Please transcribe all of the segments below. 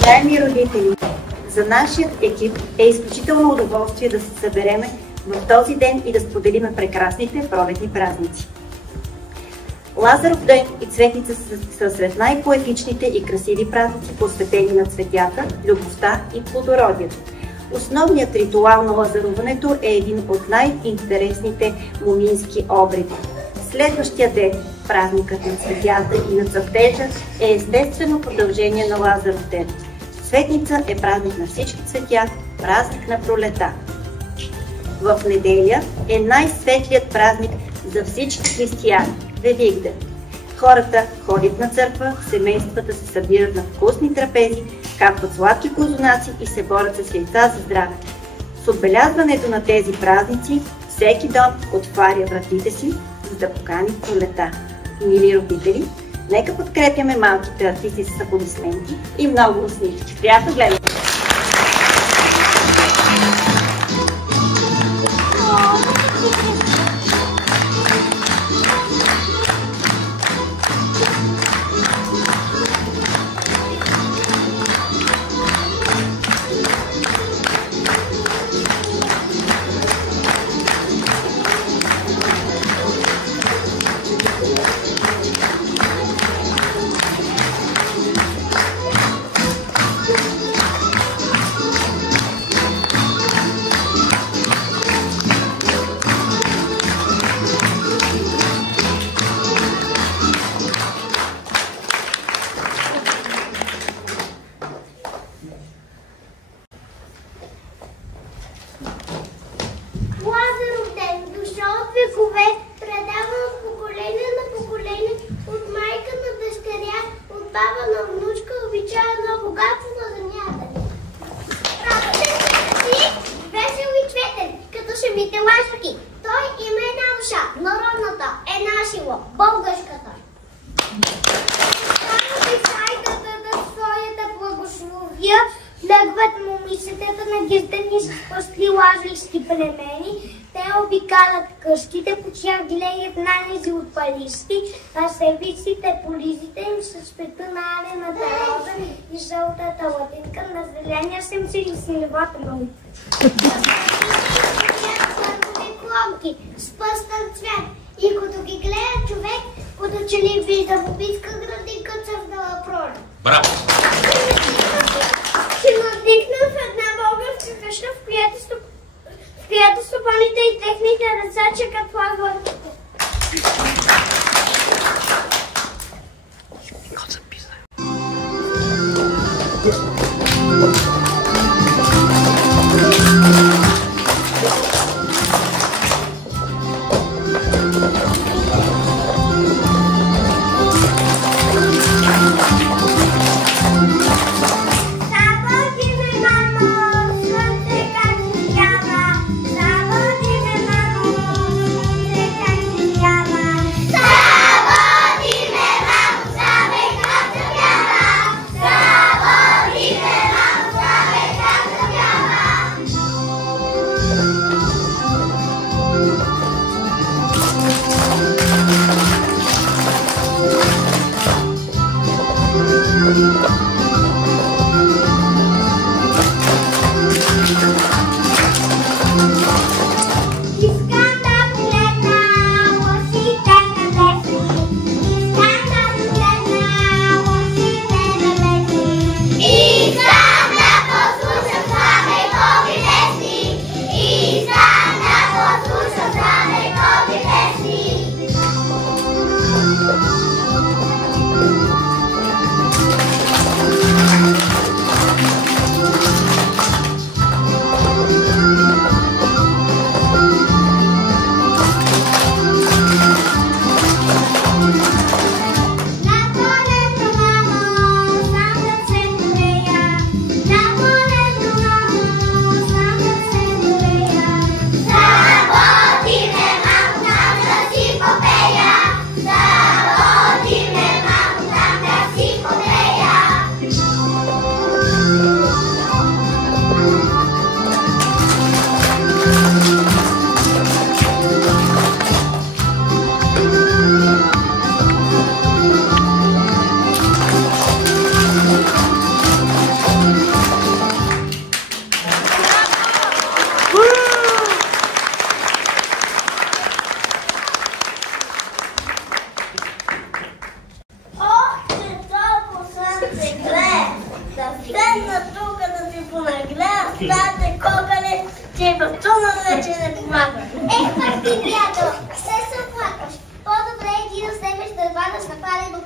Уважаеми родители, за нашия екип е изключително удоволствие да се събереме в този ден и да споделиме прекрасните пролетни празници. Лазаров ден и Цветница са сред най-поетичните и красиви празници, посветени на цветята, любовта и плодородието. Основният ритуал на лазаруването е един от най-интересните момински обреди. Следващия ден, празникът на цветята и на цъфтежа, е естествено продължение на Лазаров ден. Цветница е празник на всички цветя, празник на пролета. В неделя е най-светлият празник за всички християни – Великден. Хората ходят на църква, семействата се събират на вкусни трапези, капват сладки козунаци и се борят с яйца за здраве. С отбелязването на тези празници, всеки дом отваря вратите си, за да покани пролета. Мили родители, нека подкрепяме малките артисти с аплодисменти и много усмивки. Приятно гледане! Лазаров ден, дошъл от векове, предаван от поколение на поколение, от майка на дъщеря, от баба на внучка, обичая на богатство на земята. Празник е красив, весел и цветен, като шемите лашки. Той има една душа, народната, една сила, българската. Само дишайтата да своята благословия, легват момичетата на гиздани с пъстли лазарски племени. Те обикалят къщите, по тях гледат най-низи от палисти, а севиците по лизите им с цвета на алената роза и жълтата латинка на зеления семци или синевата наука. Клонки с пъстън цвят и като ги гледа човек, като че ли вижда бобитска градинка цъфнала пролет. Браво! Ще надникна в една българска къща, в която стопаните и техните деца чекат лагварите.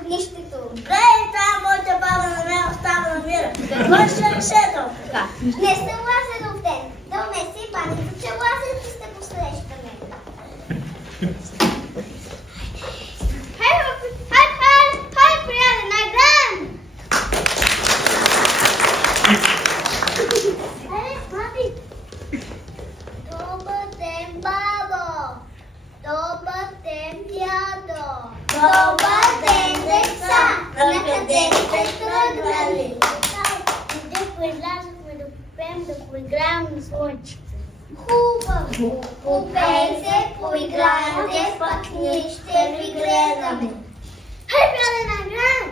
огнището. Добре, тази моята баба на мен остава на мира. Какво ще решето? Не съм Лазаров ден. Донеси и банята, че Лазаров ще посрещаме. Хай, приятели, на гран! Добър ден, бабо! Добър ден, дядо! Добър ден, деца! Накъде сте тръгнали? Къде поизлязохме да попеем, да поиграем на слънчето? Хубаво! Попейте, поиграйте, пък ние ще ви гледаме. Хай, приятели, на гран!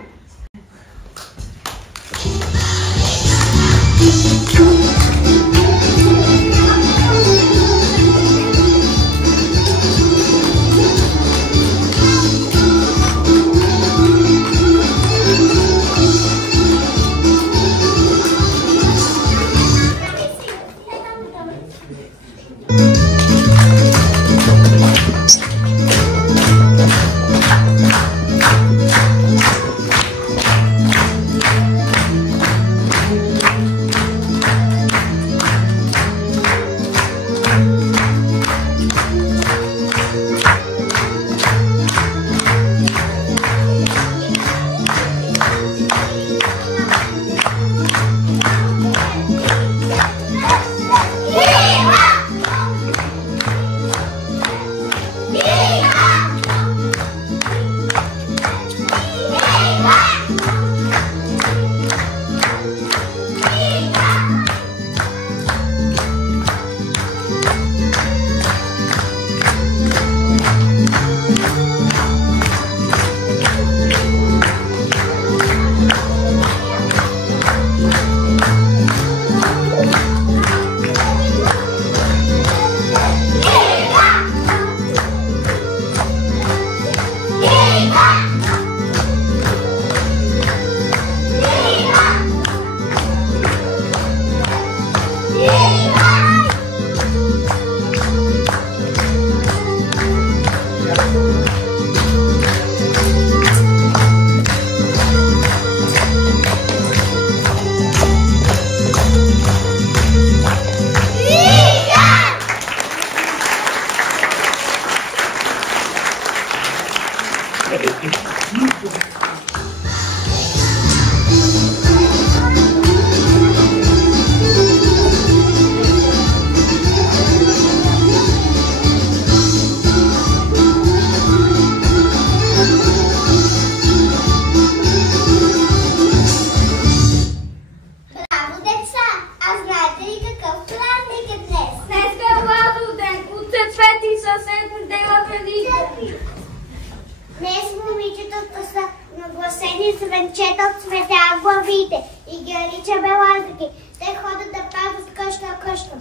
Днес момичетата са нагласени с венчета от цветя в главите и ги наричаме лазарки. Те ходят да пазят къща къща.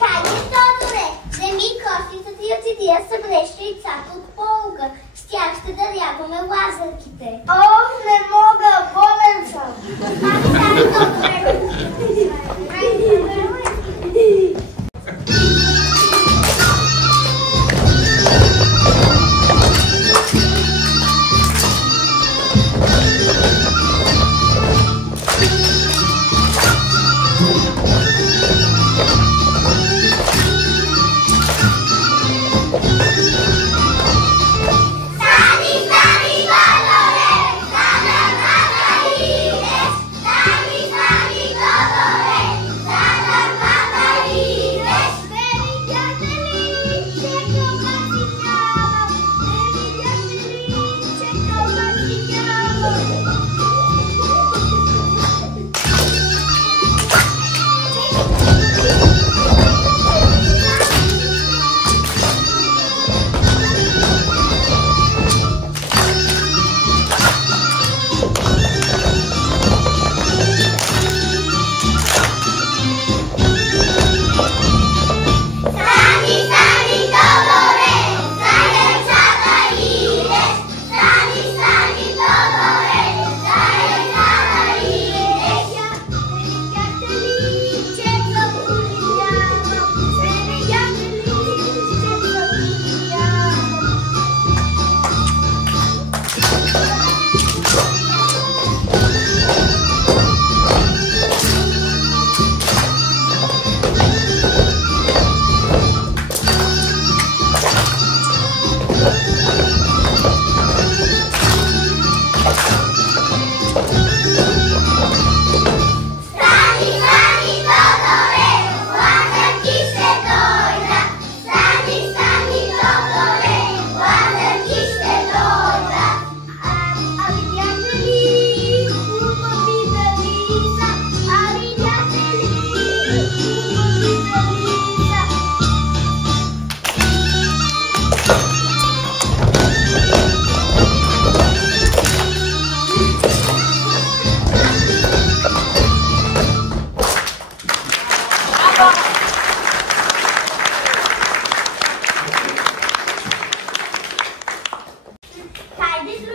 Хайде, Тодоре, вземи костите си от цития, събреш яйцата от полука. С тях ще даряваме лазарките. Ох, не мога, болен съм. Ами, Тодоре. Stani, Badore,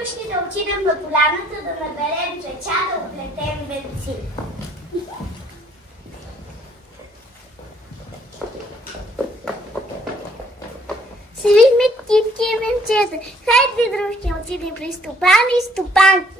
дошли да отидем на поляната да наберем цвеча, да оплетем венци. Свихме китки и венчета. Хайде, дружки, отидем при стопани и стопанки.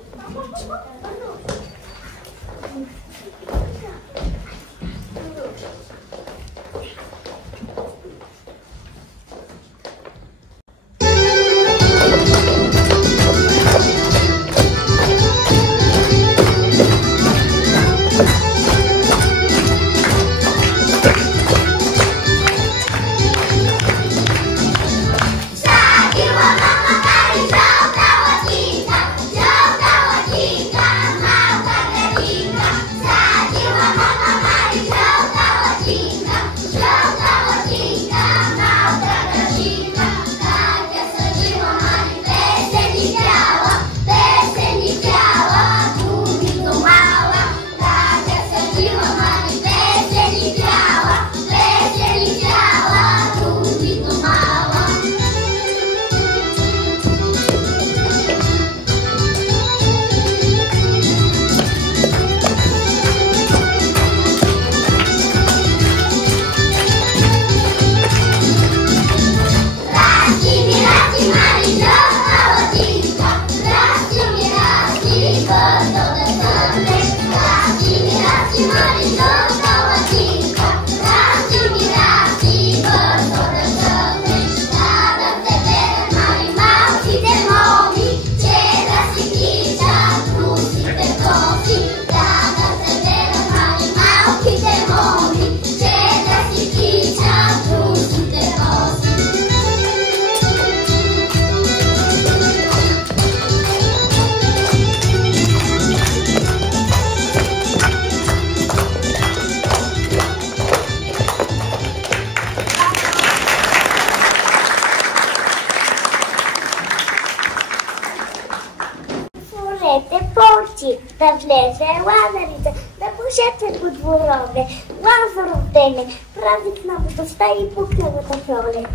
Да влезе Лазарица, да пушете по дворове. Лазаров ден е, празник на младостта и пукневата пролет.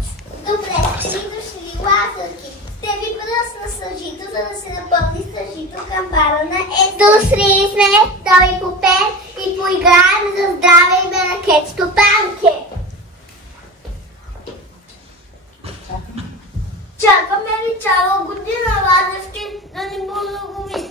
Добре, си дошли, Лазарки. Ще ви бръсна съжито, за да се напълни съжито камбара на Дошли сме да ви попеем и поиграем за здраве и берекет стопанке. Чакаме ви цяла година, Лазарки, да ни благослови.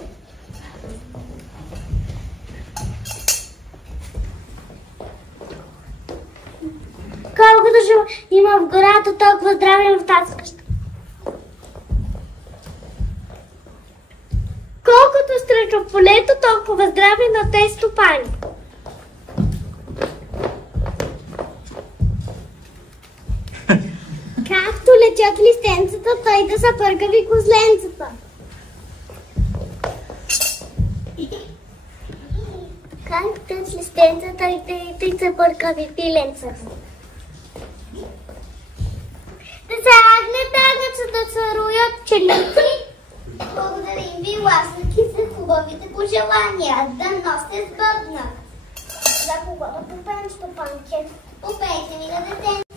Колкото има в гората, толкова здраве в тази къща. Колкото срещу в полето, толкова здраве на тези стопани. Както летят листенцата, той да са пъргави козленцата. Както летят листенцата, той са пъргави пиленцата. Да се гледат, да се роят пчелици. Благодарим ви, Лазарки, за хубавите пожелания. Да носите сбъднат. За кого да попеем, стопанке? Попейте ми на детенце.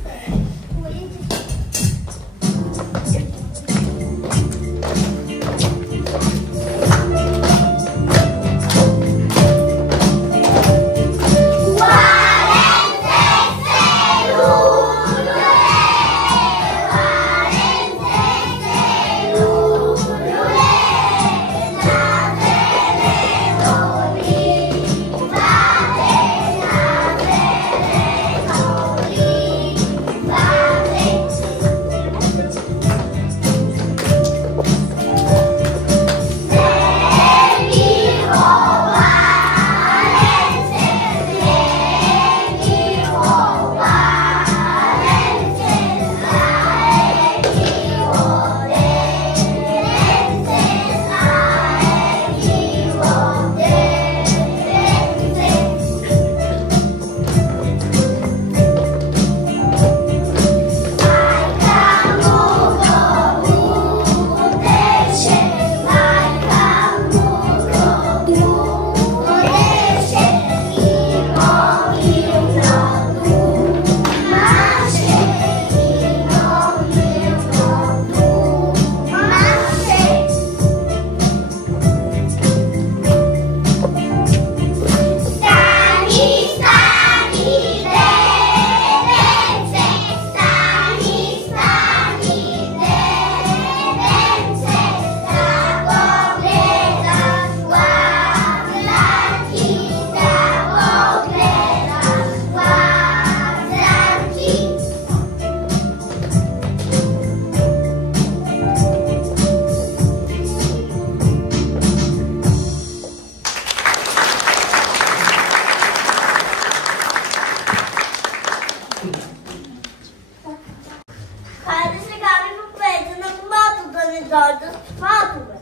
дойдат сватове.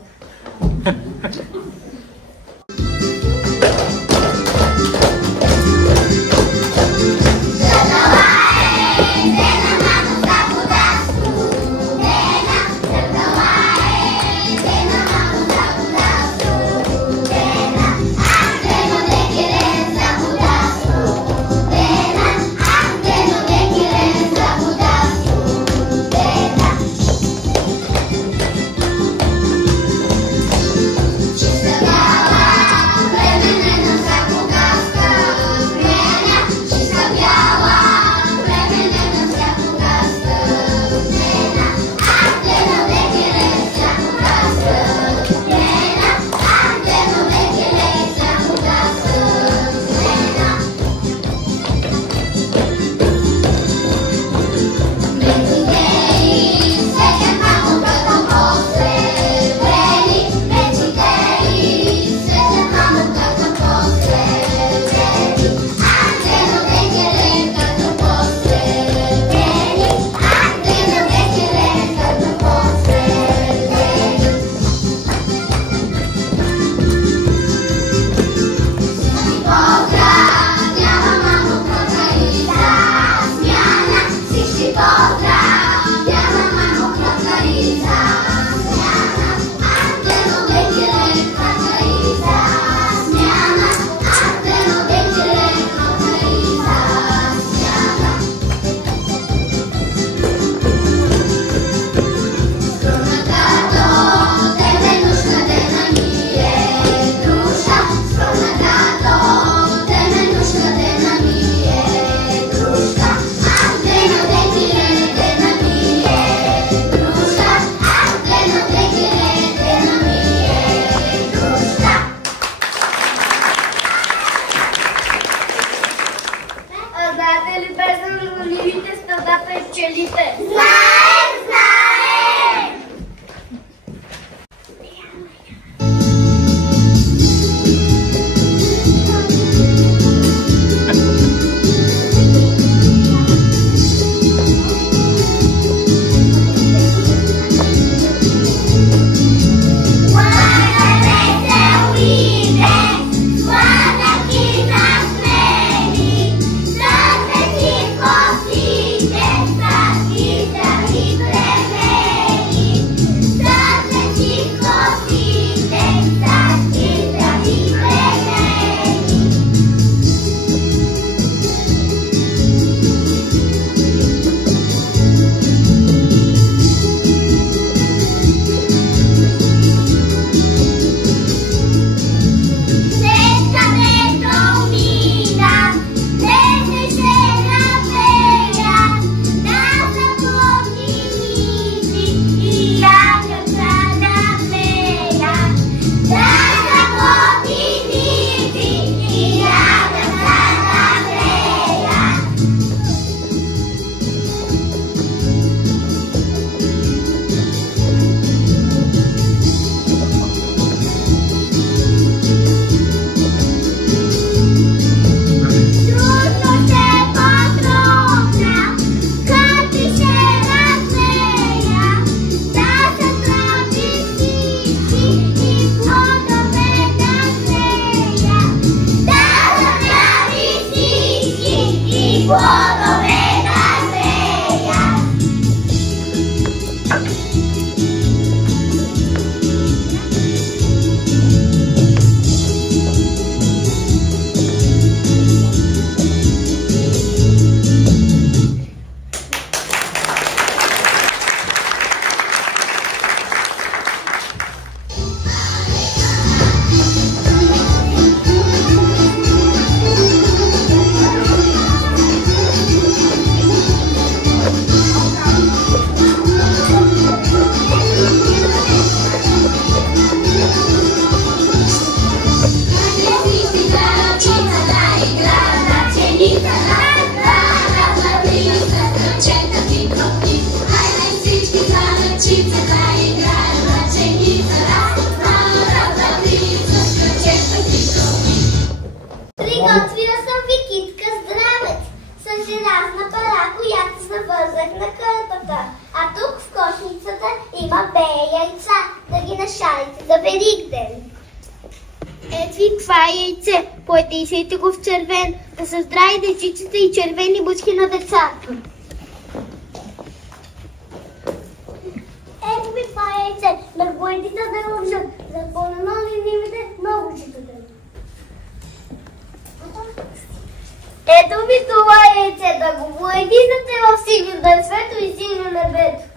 яйца, да ги нашарите за Великден. Ето и това е яйце. Поедисайте го в червен, да са здрави дечицата и червени бучки на децата. Ето ви това е яйце. Да го едите да го взят. За по-намални днимите много читате. Ето ви това яйце. Да го поедисате в синьо да е светло и синьо небето.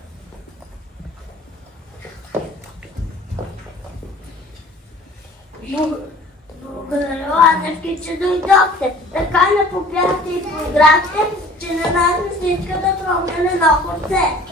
Благодаря, Лазарки, че дойдохте. Така не попяхте и подграхте, че на нас не се иска да пробваме едно хорце.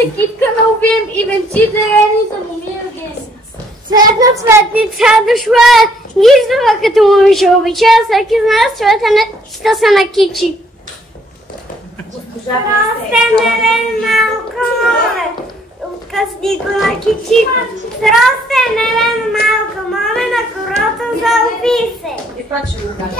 Цветната китка на обием и венци дарени за момия гени. Цветна цветница дошла, издава като момиче обича, всеки з нас цветенета се накичи. Росте невен малко моме, откъсни го накичи. Росте невен малко моме, на корото залпи се. И пак ще го кажа.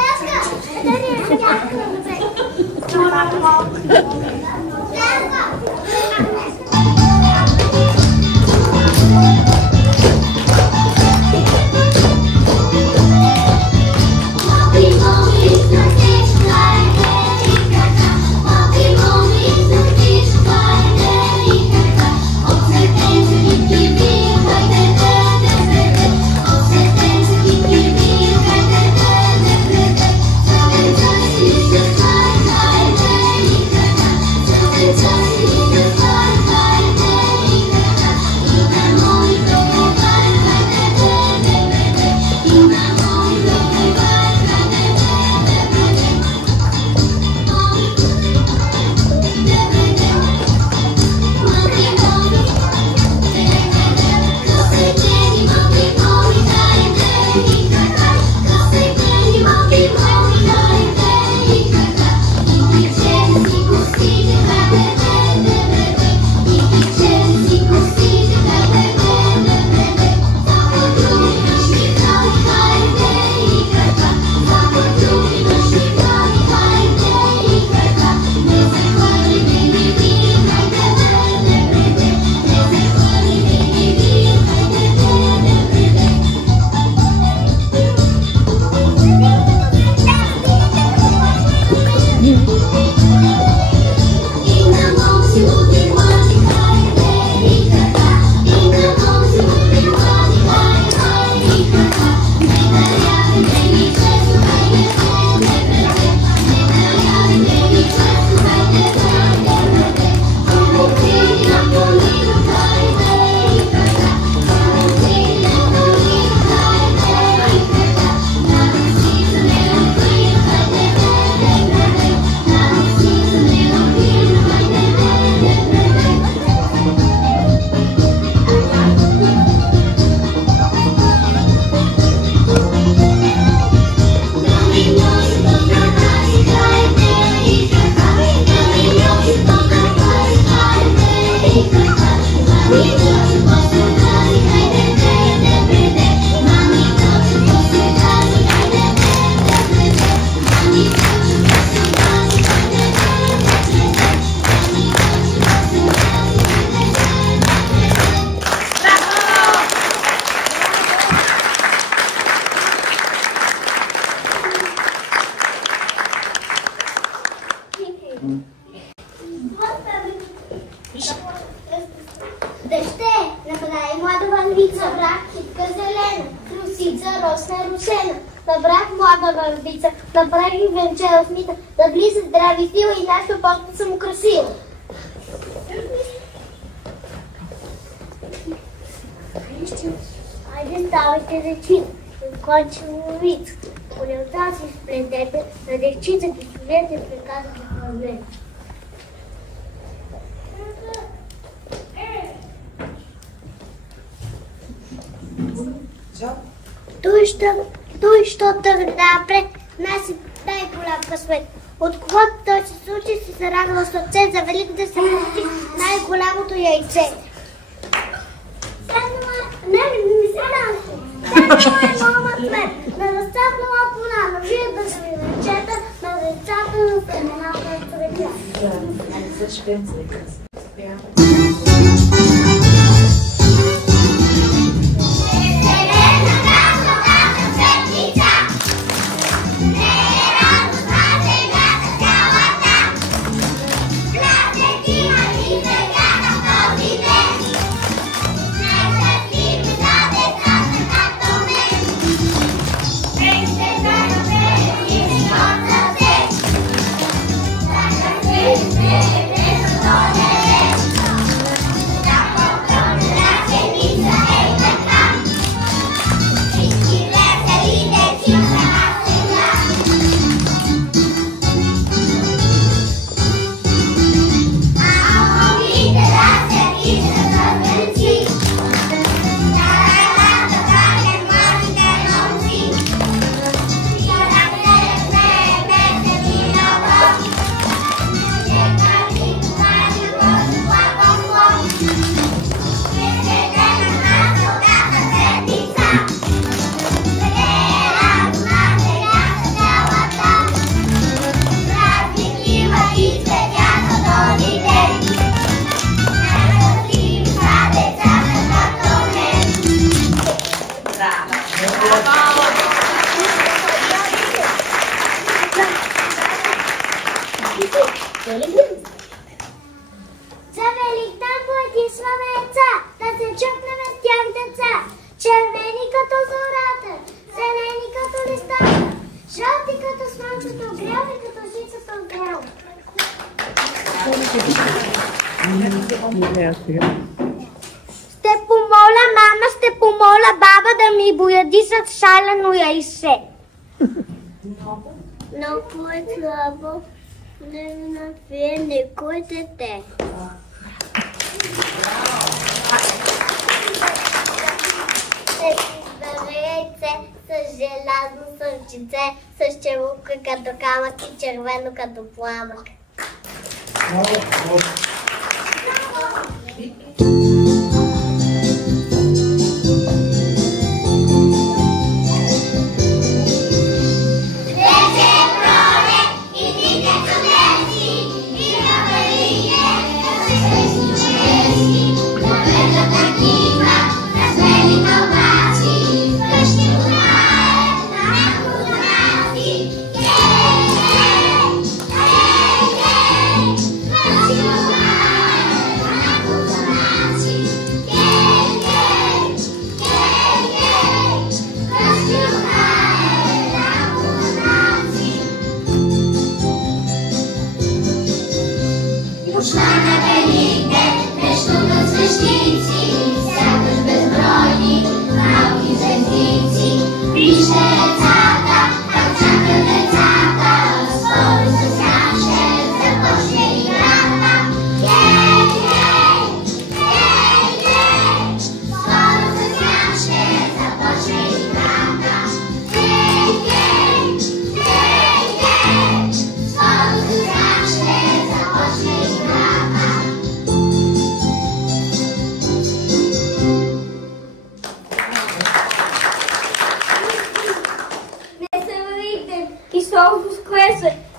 Дъще, направи млада вървица, брах китка зелена, крусица, росна русена. Набрах млада вървица, направих венче в мита, да влиза здрави сила и нашата почта съм украсила. Айде ставайте дечица, кончи ловица, полелта си сплетете, на дечица ги служете, приказвате проблеми. Той, що търда пред нас и най-голям късмет. От когато той се случи, си се радва сърце за велик да се получи най-голямото яйце. Не се радва. Седнала е мама смет. На разцапнала пона, на вие да се речета, на децата на семената и цветя. Hey, За Великден благодисваме яйца, да се чукнем с тях деца. Червени като зората, зелени като листата, жълти като слънчето, гряли като жицата от грял. Ще помоля мама, ще помоля баба да ми бояди с шалено яйце. Много е слабо, не напие никой дете. Ще избере яйце с желязно сърчице, с челупка като камък и червено като пламък.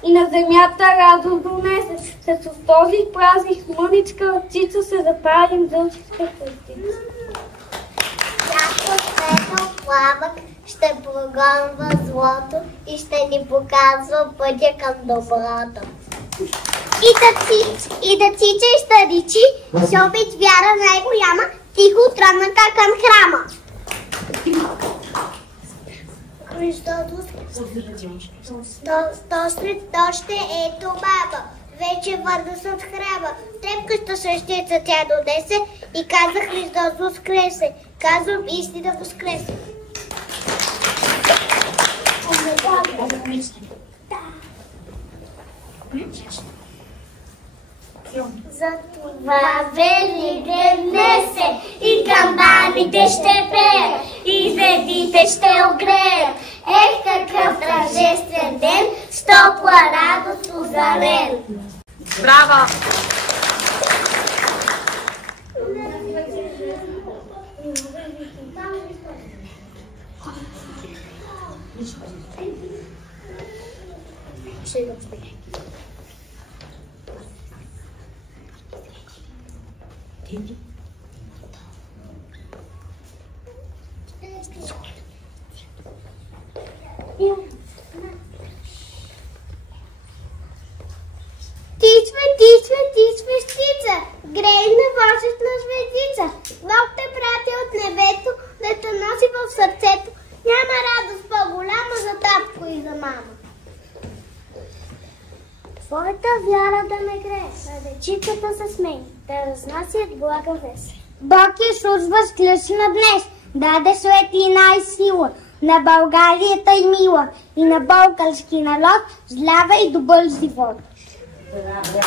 И на земята радост донесе. С този празник с мъничка цица се запалим зълчиска пъстица. Всяко светъл пламък ще прогонва злото и ще ни показва пътя към доброто. И да цича и старичи, ще опит вяра най-голяма, тихо тръгнаха към храма. То сред нощите ето баба, вече върна се от храма. Трепкаща същица тя донесе и каза Христос воскресе. Казвам истина воскресе. Затова Великден днесе и камбаните ще пеят, и звездите ще огреят. Ех, какъв тържествен ден, с топла радост озарен! Браво! Тичва, щица, грей на Божията звездица. Бог те прати от небето, да те носи в сърцето. Няма радост по-голяма за татко и за мама. Твоята вяра да не грее, на дечицата се смени, да разнасят блага вест. Бог Исус възкликна днес, даде светлина и сила на Българията и мила и на български народ злява и добър живот. Браво!